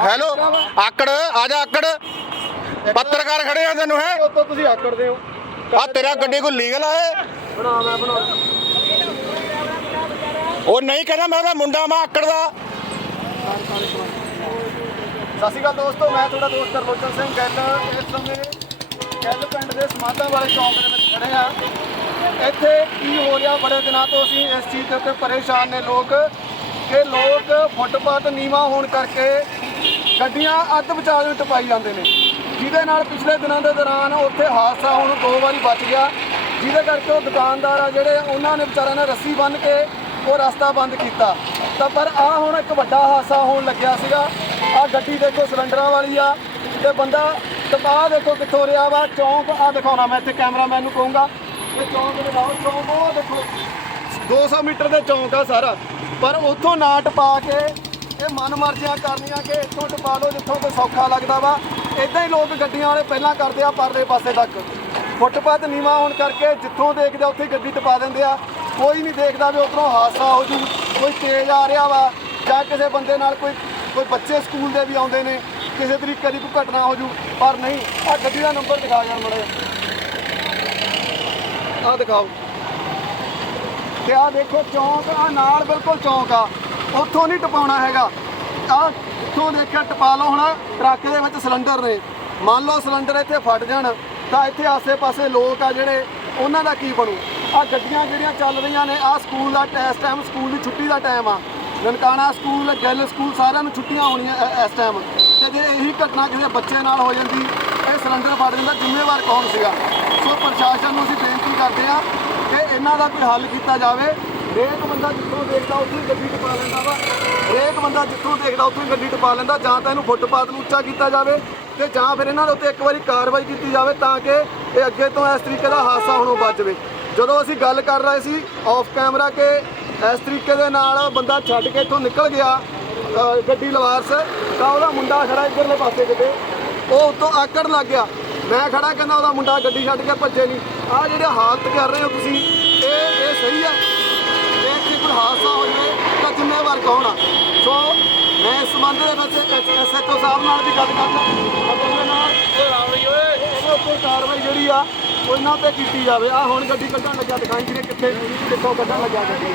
Hello ਆਕੜ ਆ ਜਾ ਆਕੜ। ਪੱਤਰਕਾਰ ਖੜੇ ਆ ਤੈਨੂੰ ਹੈ? ਉੱਤੋਂ ਤੁਸੀਂ ਆਕੜਦੇ ਹੋ। ਆ ਤੇਰਾ ਗੱਡੀ ਕੋਈ ਲੀਗਲ ਆ ਇਹ? ਬਣਾ ਮੈਂ ਬਣਾ। ਉਹ ਨਹੀਂ ਕਹਿੰਦਾ ਮੈਂ ਉਹਦਾ ਮੁੰਡਾ ਮਾ ਆਕੜ ਦਾ। ਸਤਿ ਸ਼੍ਰੀ ਅਕਾਲ ਦੋਸਤੋ ਮੈਂ ਤੁਹਾਡਾ ਦੋਸਤ ਤਰਲੋਚਨ ਸਿੰਘ ਗੱਲ। ਇਸ ਸਮੇਂ ਗੱਲ ਪਿੰਡ ਦੇ ਸਮਾਧਾਂ ਵਾਲੇ ਚੌਂਕ ਦੇ ਵਿੱਚ ਖੜੇ ਆ। ਇੱਥੇ ਕੀ ਹੋ ਰਿਹਾ? ਬੜੇ ਦਿਨਾਂ ਤੋਂ ਅਸੀਂ ਇਸ ਚੀਜ਼ ਦੇ ਉੱਤੇ ਪਰੇਸ਼ਾਨ ਨੇ ਲੋਕ। ਕਿ ਲੋਕ ਫੁੱਟਪਾਥ ਨੀਵਾ ਹੋਣ ਕਰਕੇ ਗੱਡੀਆਂ ਅੱਧ ਵਿਚਾਲੇ ਨੂੰ ਟਪਾਈ ਜਾਂਦੇ ਨੇ। ਜਿਹਦੇ ਨਾਲ ਪਿਛਲੇ ਦਿਨਾਂ ਦੇ ਦੌਰਾਨ ਉੱਥੇ ਹਾਦਸਾ ਹੁਣ ਦੋ ਵਾਰੀ ਬਚ ਗਿਆ। ਜਿਹਦੇ ਕਰਕੇ ਉਹ ਦੁਕਾਨਦਾਰ ਆ ਜਿਹੜੇ ਉਹਨਾਂ ਨੇ ਵਿਚਾਰਿਆਂ ਨੇ ਰੱਸੀ ਬੰਨ੍ਹ ਕੇ ਉਹ ਰਸਤਾ ਬੰਦ ਕੀਤਾ। ਤਾਂ ਪਰ ਆ ਹੁਣ ਇੱਕ ਵੱਡਾ ਹਾਦਸਾ ਹੋਣ ਲੱਗਿਆ ਸੀਗਾ। ਆ ਗੱਡੀ ਦੇਖੋ ਸਿਲੰਡਰਾਂ ਵਾਲੀ ਆ ਤੇ ਬੰਦਾ ਟਪਾ ਦੇਖੋ ਕਿੱਥੋਂ ਰਿਹਾ ਵਾ। ਚੌਂਕ ਆ ਦਿਖਾਉਣਾ ਮੈਂ ਇੱਥੇ ਕੈਮਰਾਮੈਨ ਨੂੰ ਕਹੂੰਗਾ। ਇਹ ਚੌਂਕ ਦਿਖਾਓ, ਚੌਂਕ ਉਹ ਦੇਖੋ। 200 ਮੀਟਰ ਦੇ ਚੌਂਕ ਆ ਸਾਰਾ। ਪਰ ਉੱਥੋਂ ਨਾ ਟਪਾ ਕੇ ਇਹ ਮਨ ਮਰਜ਼ੀਆਂ ਕਰਨੀਆਂ ਕਿ ਇੱਥੋਂ ਟਪਾ ਲਓ, ਜਿੱਥੋਂ ਕੋਈ ਸੌਖਾ ਲੱਗਦਾ ਵਾ। ਇਦਾਂ ਹੀ ਲੋਕ ਗੱਡੀਆਂ ਵਾਲੇ ਪਹਿਲਾਂ ਕਰਦੇ ਆ, ਪਰਲੇ ਪਾਸੇ ਤੱਕ। ਫੁੱਟਪਾਥ ਨੀਵਾ ਹੋਣ ਕਰਕੇ ਜਿੱਥੋਂ ਦੇਖਦੇ ਉੱਥੇ ਹੀ ਗੱਡੀ ਟਪਾ ਦਿੰਦੇ ਆ। ਕੋਈ ਨਹੀਂ ਦੇਖਦਾ ਵੀ ਉਧਰੋਂ ਹਾਦਸਾ ਹੋ ਜੂ, ਕੋਈ ਤੇਜ਼ ਆ ਰਿਹਾ ਵਾ, ਜਾਂ ਕਿਸੇ ਬੰਦੇ ਨਾਲ ਕੋਈ ਕੋਈ ਬੱਚੇ ਸਕੂਲ ਦੇ ਵੀ ਆਉਂਦੇ ਨੇ, ਕਿਸੇ ਤਰੀਕੇ ਦੀ ਕੋਈ ਘਟਨਾ ਹੋ ਜੂ। ਪਰ ਨਹੀਂ ਆ ਗੱਡੀ ਦਾ ਨੰਬਰ ਦਿਖਾ ਯਾਰ ਮੜੇ ਆ ਦਿਖਾਓ। ਤੇ ਆ ਦੇਖੋ, ਚੌਂਕ ਆ ਨਾਲ ਬਿਲਕੁਲ ਚੌਂਕ ਆ। ਉੱਥੋਂ ਨਹੀਂ ਟਪਾਉਣਾ ਹੈਗਾ। ਆ ਇੱਥੋਂ ਦੇਖਿਆ ਟਪਾ ਲਓ ਹੁਣ, ਟਰੱਕ ਦੇ ਵਿੱਚ ਸਿਲੰਡਰ ਨੇ। ਮੰਨ ਲਓ ਸਿਲੰਡਰ ਇੱਥੇ ਫਟ ਜਾਣ, ਤਾਂ ਇੱਥੇ ਆਸੇ-ਪਾਸੇ ਲੋਕ ਆ ਜਿਹੜੇ, ਉਹਨਾਂ ਦਾ ਕੀ ਬਣੂ? ਆ ਗੱਡੀਆਂ ਜਿਹੜੀਆਂ ਚੱਲ ਰਹੀਆਂ ਨੇ ਆ ਸਕੂਲ ਦਾ ਇਸ ਟਾਈਮ ਸਕੂਲ ਦੀ ਛੁੱਟੀ ਦਾ ਟਾਈਮ ਆ। ਨਨਕਾਣਾ ਸਕੂਲ, ਗੈਲ ਸਕੂਲ, ਸਾਰਿਆਂ ਨੂੰ ਛੁੱਟੀਆਂ ਹੋਣੀਆਂ ਇਸ ਟਾਈਮ ਤੇ ਜੇ ਇਹੀ ਘਟਨਾ ਕਿਸੇ ਬੱਚੇ ਨਾਲ ਹੋ ਜਾਂਦੀ, ਇਹ ਸਿਲੰਡਰ ਫਟ ਜਾਂਦਾ, ਜ਼ਿੰਮੇਵਾਰ ਕੌਣ ਸੀਗਾ? ਸੋ ਪ੍ਰਸ਼ਾਸਨ ਨੂੰ ਅਸੀਂ ਬੇਨਤੀ ਕਰਦੇ ਆ ਕਿ ਇਹਨਾਂ ਦਾ ਕੋਈ ਹੱਲ ਕੀਤਾ ਜਾਵੇ। ਹਰੇਕ ਬੰਦਾ ਜਿੱਥੋਂ ਦੇਖਦਾ ਉੱਥੋਂ ਹੀ ਗੱਡੀ ਟਪਾ ਲੈਂਦਾ ਵਾ। ਹਰੇਕ ਬੰਦਾ ਜਿੱਥੋਂ ਦੇਖਦਾ ਉੱਥੋਂ ਹੀ ਗੱਡੀ ਟਪਾ ਲੈਂਦਾ, ਜਾਂ ਤਾਂ ਇਹਨੂੰ ਫੁੱਟਪਾਥ ਨੂੰ ਉੱਚਾ ਕੀਤਾ ਜਾਵੇ ਤੇ ਜਾਂ ਫਿਰ ਇਹਨਾਂ ਦੇ ਉੱਤੇ ਇੱਕ ਵਾਰੀ ਕਾਰਵਾਈ ਕੀਤੀ ਜਾਵੇ ਤਾਂ ਕਿ ਇਹ ਅੱਗੇ ਤੋਂ ਇਸ ਤਰੀਕੇ ਦਾ ਹਾਦਸਾ ਹੋਣੋਂ ਬਚ ਜਾਵੇ। ਜਦੋਂ ਅਸੀਂ ਗੱਲ ਕਰ ਰਹੇ ਸੀ ਆਫ ਕੈਮਰਾ ਕਿ ਇਸ ਤਰੀਕੇ ਦੇ ਨਾਲ ਬੰਦਾ ਛੱਡ ਕੇ ਇੱਥੋਂ ਨਿਕਲ ਗਿਆ ਗੱਡੀ ਲਵਾਰਸ ਤਾਂ ਉਹਦਾ ਮੁੰਡਾ ਖੜਾ ਇੱਧਰਲੇ ਪਾਸੇ ਕਿਤੇ। ਉਹ ਉੱਤੋਂ ਆਕੜ ਲੱਗ ਗਿਆ। ਮੈਂ ਖੜਾ ਕਹਿੰਦਾ ਉਹਦਾ ਮੁੰਡਾ ਗੱਡੀ ਛੱਡ ਕੇ ਭੱਜੇ ਨਹੀਂ ਆ ਜਿਹੜੇ ਹਾਲਤ ਕਰ ਰਹੇ ਹੋ ਤੁਸੀਂ ਇਹ ਇਹ ਸਹੀ ਆ ਜੇ ਇੱਥੇ ਕੋਈ ਹਾਦਸਾ ਹੋ ਜਾਵੇ ਤਾਂ ਜ਼ਿੰਮੇਵਾਰ ਕੌਣ ਆ? ਸੋ ਮੈਂ ਇਸ ਸੰਬੰਧ ਦੇ ਵਿੱਚ ਐਸਐਚਓ ਸਾਹਿਬ ਨਾਲ ਵੀ ਗੱਲ ਕਰਨਾ। ਆਪਣੇ ਨਾਲ ਇਹਦੇ ਉੱਤੇ ਕਾਰਵਾਈ ਜਿਹੜੀ ਆ ਉਹ ਇਹਨਾਂ ਤੇ ਕੀਤੀ ਜਾਵੇ। ਆ ਹੁਣ ਗੱਡੀ ਕੱਢਣ ਲੱਗਿਆ ਦਿਖਾਈ ਵੀਰੇ ਕਿੱਥੇ ਕਿੱਥੋਂ ਕੱਢਣ ਲੱਗਿਆ ਗੱਡੀ।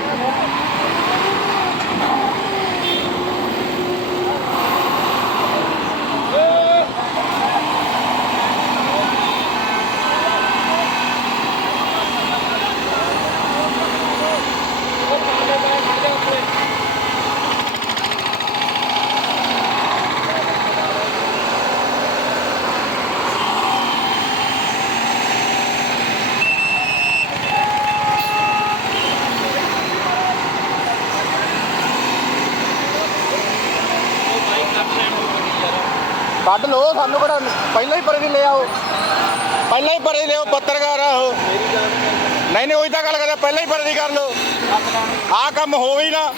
ਕੱਢ ਲਓ, ਸਾਨੂੰ ਕਿਹੜਾ ਪਹਿਲਾਂ ਹੀ ਪਰੇ ਦੀ ਲੈ ਆਓ ਪਹਿਲਾਂ ਹੀ ਪਰੇ ਲਿਓ ਪੱਤਰਕਾਰ ਆ ਉਹ। ਨਹੀਂ ਨਹੀਂ, ਉਹੀ ਤਾਂ ਗੱਲ ਕਰਦਾ, ਪਹਿਲਾਂ ਹੀ ਪਰੇ ਕਰ ਲਓ। ਆਹ ਕੰਮ ਹੋਵੇ ਹੀ ਨਾ।